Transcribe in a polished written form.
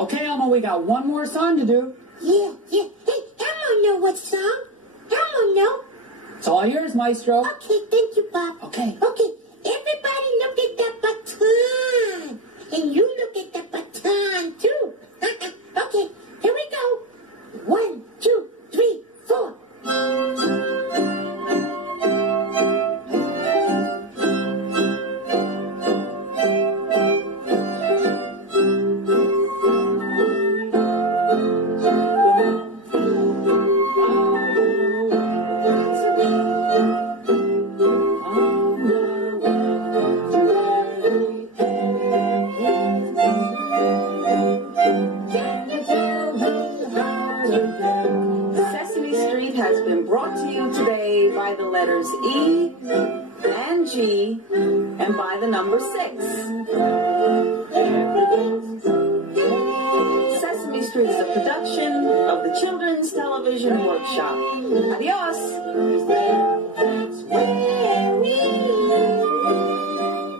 Okay, Elmo, we got one more song to do. Yeah. Hey, Elmo know what song? Elmo know. It's all yours, Maestro. Okay, thank you, Bob. Okay. Okay, everybody look at the baton. And you look at the baton, too. Okay, here we go. 1, 2, 3, 4. Sesame Street has been brought to you today by the letters E and G and by the number 6. Sesame Street is a production of the Children's Television Workshop. Adios!